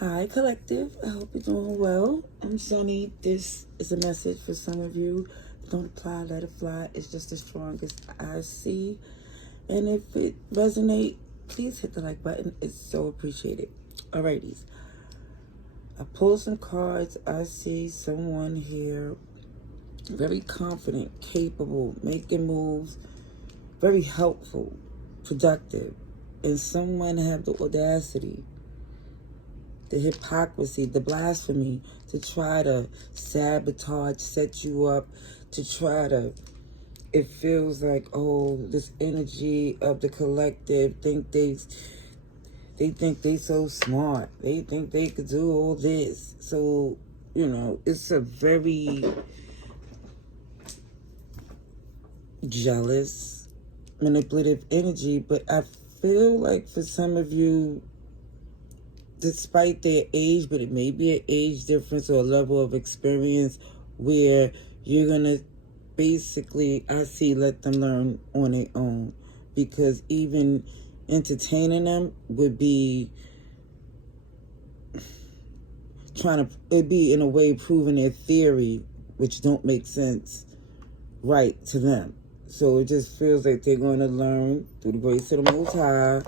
Hi, collective. I hope you're doing well. I'm Sunny. This is a message for some of you. Don't apply, let it fly. It's just the strongest I see. And if it resonates, please hit the like button. It's so appreciated. Alrighties. I pulled some cards. I see someone here very confident, capable, making moves, very helpful, productive. And someone have the audacity, the hypocrisy, the blasphemy to try to sabotage, set you up, to try to, it feels like, oh, this energy of the collective think they think they so smart. They think they could do all this. So, it's a very jealous, manipulative energy, but I feel like for some of you, despite their age, but it may be an age difference or a level of experience where you're going to basically, I see, let them learn on their own. Because even entertaining them would be it'd be in a way proving their theory, which don't make sense, right to them. So it just feels like they're going to learn through the grace of the Most High.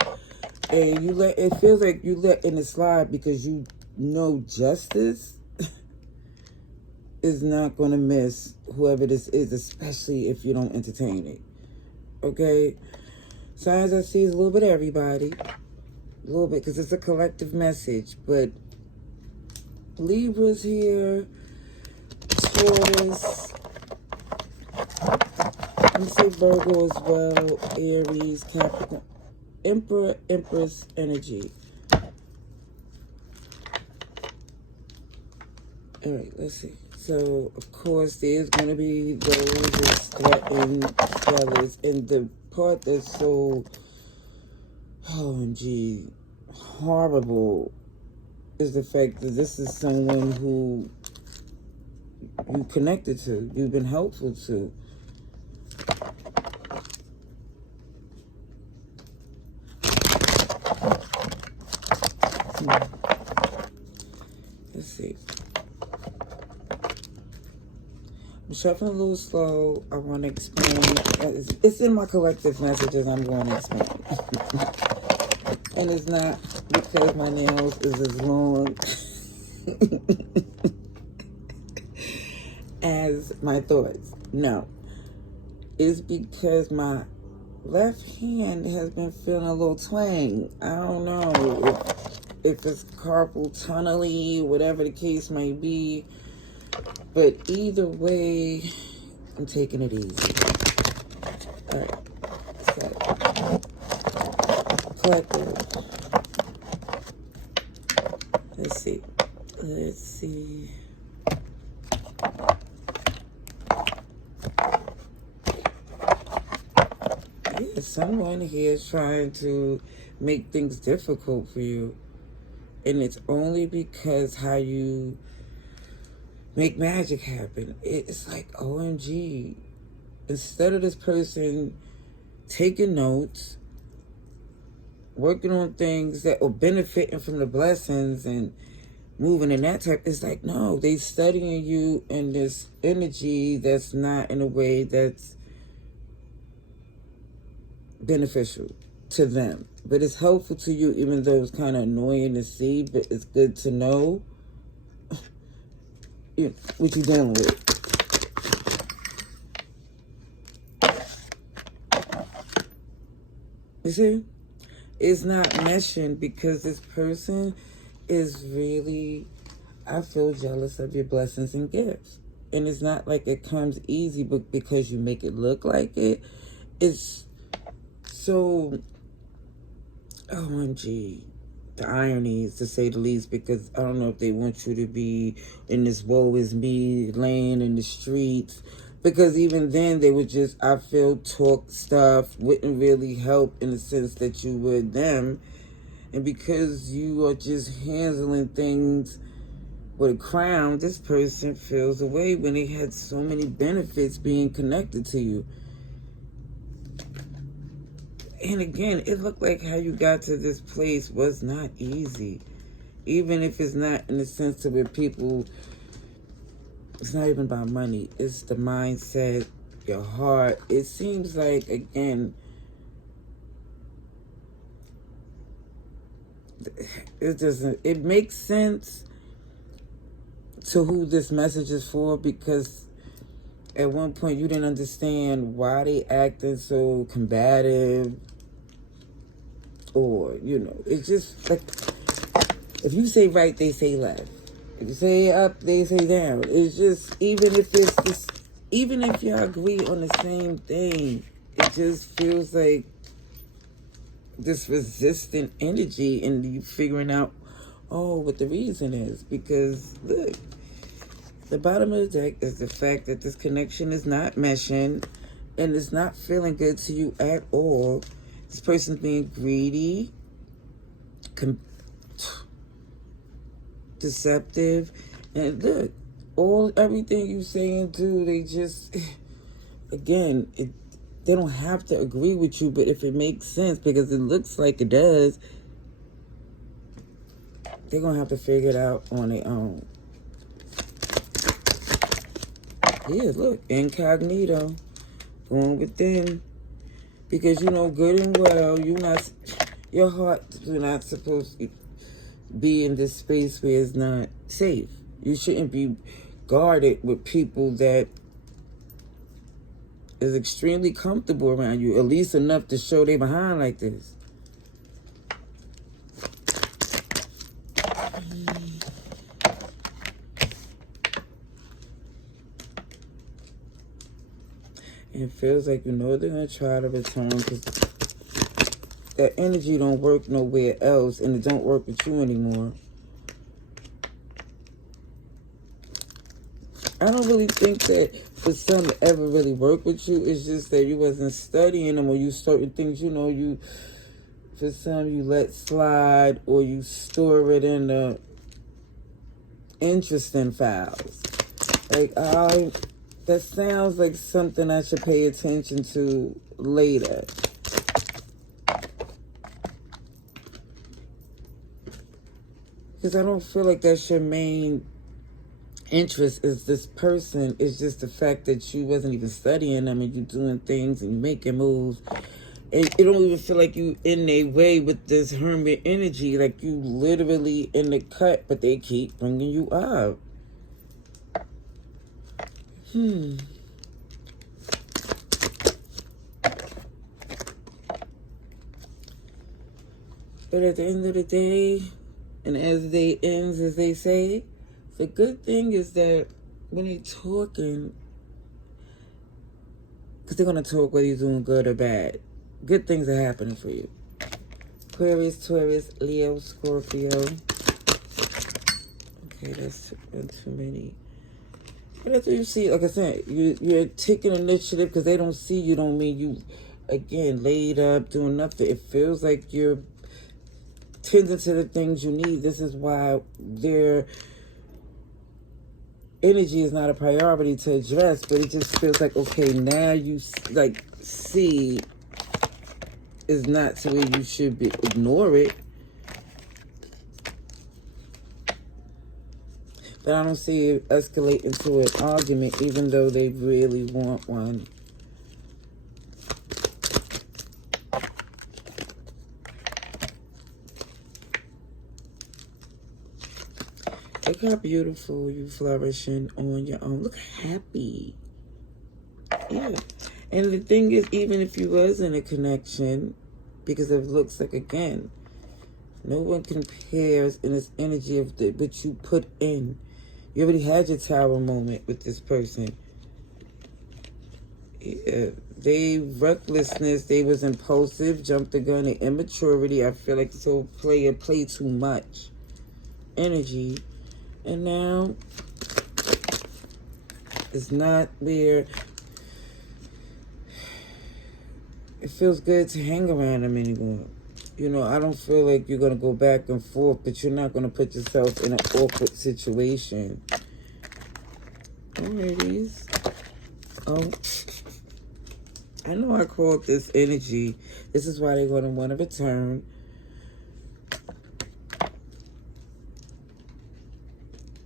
And it feels like you letting it slide because you know justice is not going to miss whoever this is, especially if you don't entertain it. Okay? Signs I see is a little bit of everybody. A little bit, because it's a collective message. But Libra's here. Taurus. Let me say Virgo as well. Aries, Capricorn. Emperor, Empress energy. All right, let's see. So, of course, there's going to be those that threaten, jealous. And the part that's so, OMG, horrible is the fact that this is someone who you connected to, you've been helpful to. Let's see. I'm shuffling a little slow. I want to explain. It's in my collective messages. I'm going to explain. And it's not because my nails is as long as my thoughts. No. It's because my left hand has been feeling a little twang. I don't know if it's carpal tunnel-y, whatever the case may be. But either way, I'm taking it easy. All right. So, collective. Let's see. Yeah, someone here is trying to make things difficult for you. And it's only because how you make magic happen. It's like, OMG. Instead of this person taking notes, working on things that are benefiting from the blessings and moving in that type, it's like, no, they studying you in this energy that's not in a way that's beneficial to them. But it's helpful to you, even though it's kind of annoying to see, but it's good to know what you're dealing with. You see? It's not meshing because this person is really, I feel jealous of your blessings and gifts. And it's not like it comes easy, but because you make it look like it, it's so, OMG. The irony is, to say the least, because I don't know if they want you to be in this woe is me, laying in the streets. Because even then, they would just, I feel, talk stuff, wouldn't really help in the sense that you would them. And because you are just handling things with a crown, this person feels away when they had so many benefits being connected to you. And again, it looked like how you got to this place was not easy. Even if it's not in the sense of where people, it's not even about money. It's the mindset, your heart. It seems like, again, it makes sense to who this message is for, because at one point you didn't understand why they acting so combative, or, it's just like, if you say right, they say left. If you say up, they say down. It's just, even if y'all agree on the same thing, it just feels like this resistant energy, and you figuring out, what the reason is. Because, look, the bottom of the deck is the fact that this connection is not meshing, and it's not feeling good to you at all. This person's being greedy, deceptive, and look, everything you say and do, they just, again, they don't have to agree with you, but if it makes sense, because it looks like it does, they're gonna have to figure it out on their own. Yeah, look, incognito, going within, because good and well, your heart is not supposed to be in this space where it's not safe. You shouldn't be guarded with people that is extremely comfortable around you, at least enough to show they behind like this. And it feels like they're going to try to return, because that energy don't work nowhere else, and it don't work with you anymore. I don't really think that for some to ever really work with you. It's just that you wasn't studying them, or you certain things, you for some you let slide, or you store it in the interesting files. Like, that sounds like something I should pay attention to later. Because I don't feel like that's your main interest is this person. It's just the fact that you wasn't even studying them, and you doing things and you making moves. And it don't even feel like you in their way with this hermit energy. Like you literally in the cut, but they keep bringing you up. But at the end of the day, and as the day ends, as they say, the good thing is that when they're talking, because they're going to talk whether you're doing good or bad, good things are happening for you. Aquarius, Taurus, Leo, Scorpio. Okay, that's too many. But after you see, like I said, you're taking initiative, because they don't see you, don't mean you, again, laid up, doing nothing. It feels like you're tending to the things you need. This is why their energy is not a priority to address, but it just feels like, okay, now you see is not to where you should be. Ignore it. But I don't see it escalate into an argument, even though they really want one. Look how beautiful you flourishing on your own. Look happy. Yeah. And the thing is, even if you was in a connection, because it looks like, again, no one compares in this energy of what you put in. You already had your tower moment with this person. Yeah. They recklessness, they was impulsive, jumped the gun, and immaturity. I feel like this whole player played too much energy. And now it's not there. It feels good to hang around them anymore. I don't feel like you're going to go back and forth, but you're not going to put yourself in an awkward situation. Alrighties. I know I called this energy. This is why they're going to want to return.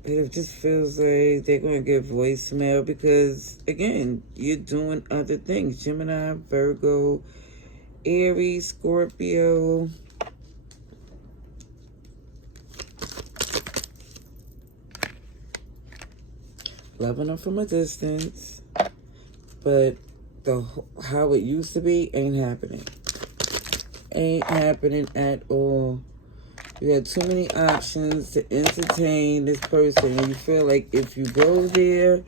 It just feels like they're going to get voicemail because, again, you're doing other things. Gemini, Virgo, Aries, Scorpio. Loving them from a distance. But how it used to be ain't happening. Ain't happening at all. You have too many options to entertain this person. And you feel like if you go there,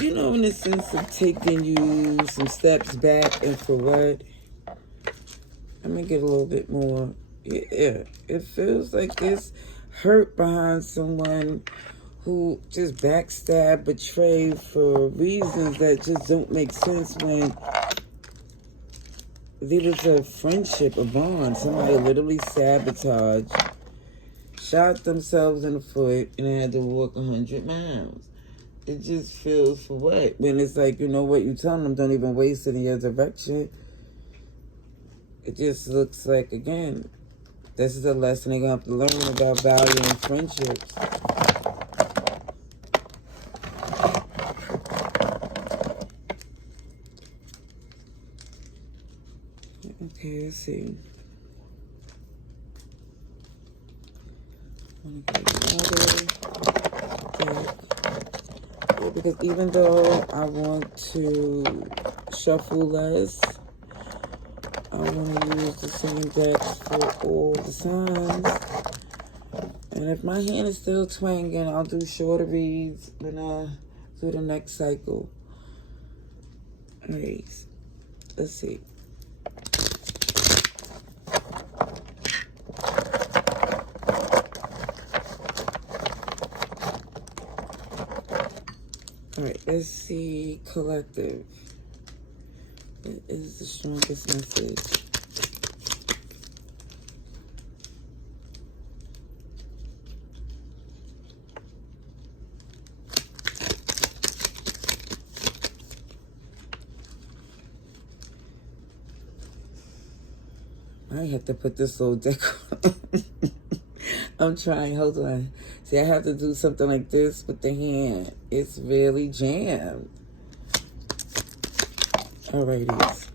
you know, in the sense of taking you some steps back, and for what? I'm going to get a little bit more. Yeah, it feels like this hurt behind someone who just backstab, betray for reasons that just don't make sense when there's a friendship, a bond. Somebody literally sabotaged, shot themselves in the foot, and had to walk 100 miles. It just feels for what? When it's like, you know what, you telling them don't even waste it in your direction. It just looks like, again, this is a lesson they're going to have to learn about valuing friendships. Okay, let's see. I'm going to get another deck. Yeah, because even though I want to shuffle less, I want to use the same decks for all the signs. And if my hand is still twanging, I'll do shorter reads when I do the next cycle. Alright, let's see. Alright, let's see collective. What is the strongest message? I have to put this little deck on. I'm trying, hold on. See, I have to do something like this with the hand. It's really jammed. Alrighty.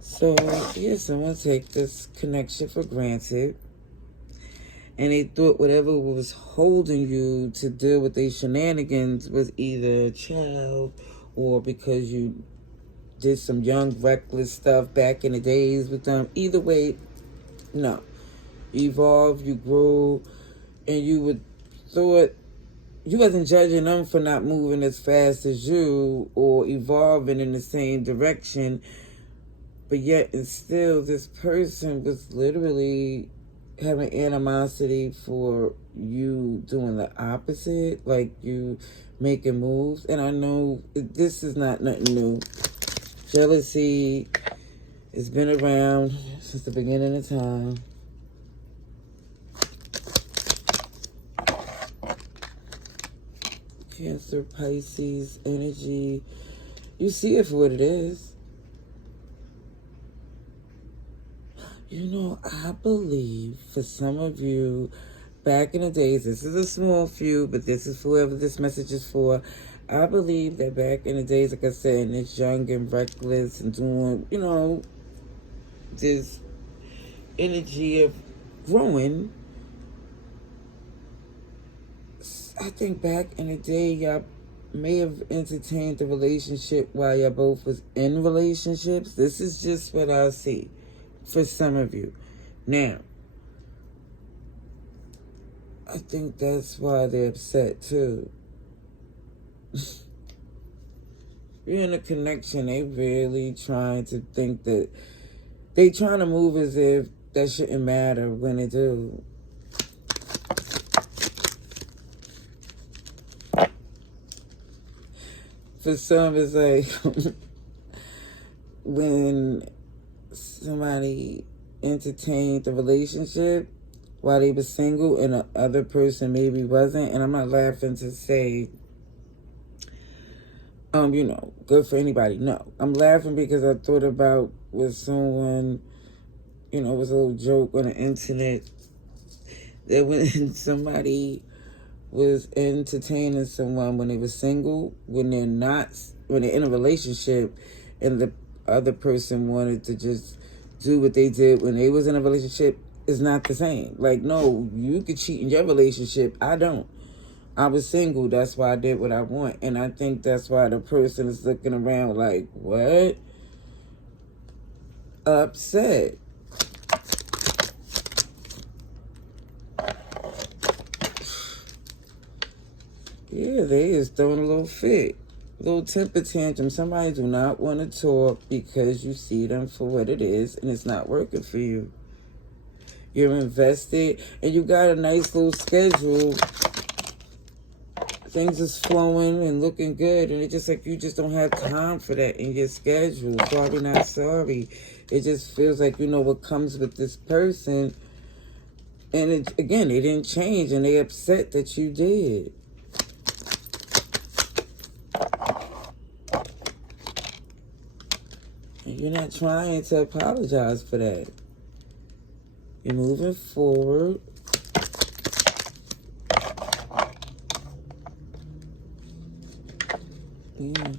So, yeah, someone take this connection for granted. And they thought whatever was holding you to deal with these shenanigans was either a child or because you did some young, reckless stuff back in the days with them. Either way, no. You evolved, you grew, and you would thought you wasn't judging them for not moving as fast as you or evolving in the same direction, but yet and still this person was literally having animosity for you doing the opposite, like you making moves. And I know this is not nothing new. Jealousy has been around since the beginning of time. Cancer, Pisces, energy. You see it for what it is. You know, I believe for some of you, back in the days, this is a small few, but this is for whoever this message is for. I believe that back in the days, like I said, and it's young and reckless and doing, you know, this energy of growing. I think back in the day, y'all may have entertained the relationship while y'all both was in relationships. This is just what I see for some of you. Now, I think that's why they're upset too. You're in a connection, they really trying to think that they trying to move as if that shouldn't matter when it do. For some, it's like when somebody entertained the relationship while they were single and the other person maybe wasn't. And I'm not laughing to say, you know, good for anybody. No, I'm laughing because I thought about with someone, you know, it was a little joke on the internet that when somebody was entertaining someone when they were single, when they're not, when they're in a relationship, and the other person wanted to just do what they did when they was in a relationship, is not the same. Like, no, you could cheat in your relationship. I don't. I was single. That's why I did what I want. And I think that's why the person is looking around like, what? Upset. Yeah, they is throwing a little fit. A little temper tantrum. Somebody do not want to talk because you see them for what it is and it's not working for you. You're invested and you got a nice little schedule. Things is flowing and looking good, and it's just like you just don't have time for that in your schedule. Sorry, not sorry. It just feels like you know what comes with this person. And it, again, they didn't change and they upset that you did. And you're not trying to apologize for that. You're moving forward. Yeah.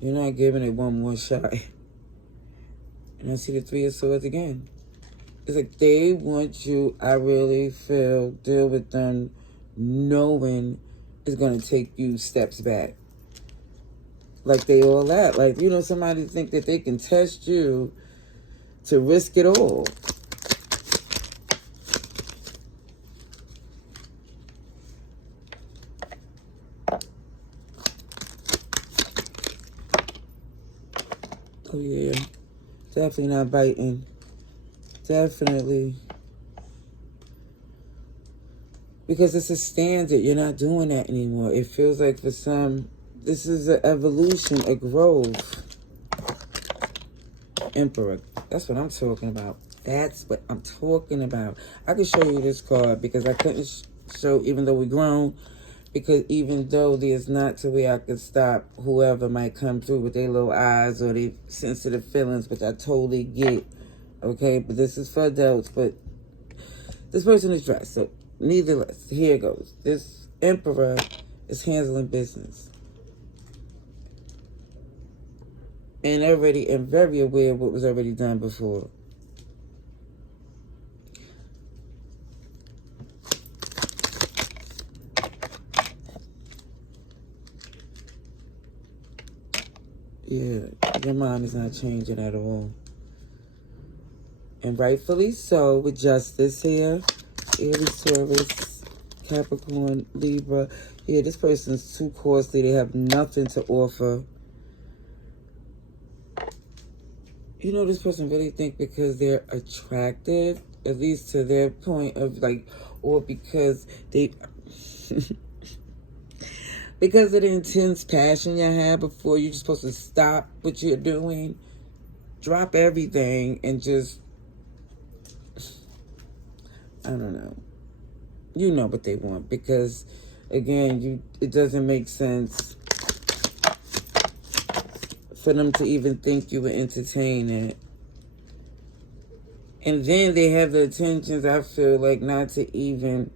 You're not giving it one more shot. And I see the Three of Swords again. It's like they want you, I really feel, deal with them knowing it's going to take you steps back. Like they all that. Like, you know, somebody think that they can test you to risk it all. Oh, yeah. Definitely not biting. Definitely. Because it's a standard. You're not doing that anymore. It feels like for some, this is an evolution, a growth. Emperor. That's what I'm talking about. That's what I'm talking about. I could show you this card because I couldn't show, even though we're grown, because even though there's not to where I could stop whoever might come through with their little eyes or their sensitive feelings, which I totally get, okay? But this is for adults, but this person is dressed, so nevertheless, here it goes. This Emperor is handling business. And already, and very aware of what was already done before. Yeah, your mind is not changing at all. And rightfully so, with justice here. Aries, Taurus, Capricorn, Libra. Yeah, this person's too costly. They have nothing to offer. You know, this person really think because they're attractive, at least to their point of like, or because they... because of the intense passion you had before, you're supposed to stop what you're doing, drop everything, and just, I don't know. You know what they want, because, again, it doesn't make sense for them to even think you would entertain it. And then they have the intentions, I feel like, not to even,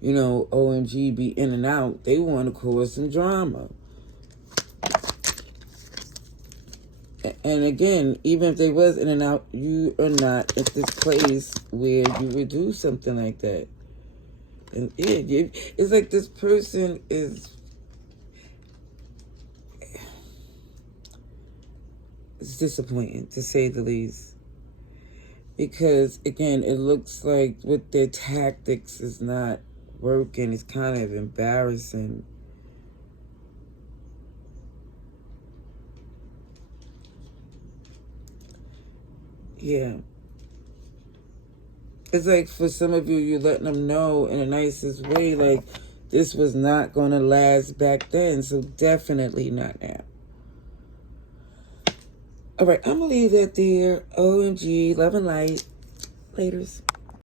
you know, OMG, be in and out. They want to cause some drama. And again, even if they was in and out, you are not at this place where you would do something like that. And it's like this person is... It's disappointing, to say the least. Because, again, it looks like with their tactics is not working. It's kind of embarrassing. Yeah. It's like for some of you, you're letting them know in the nicest way, like, this was not going to last back then. So definitely not now. All right, I'm going to leave that there. OMG, love and light. Laters.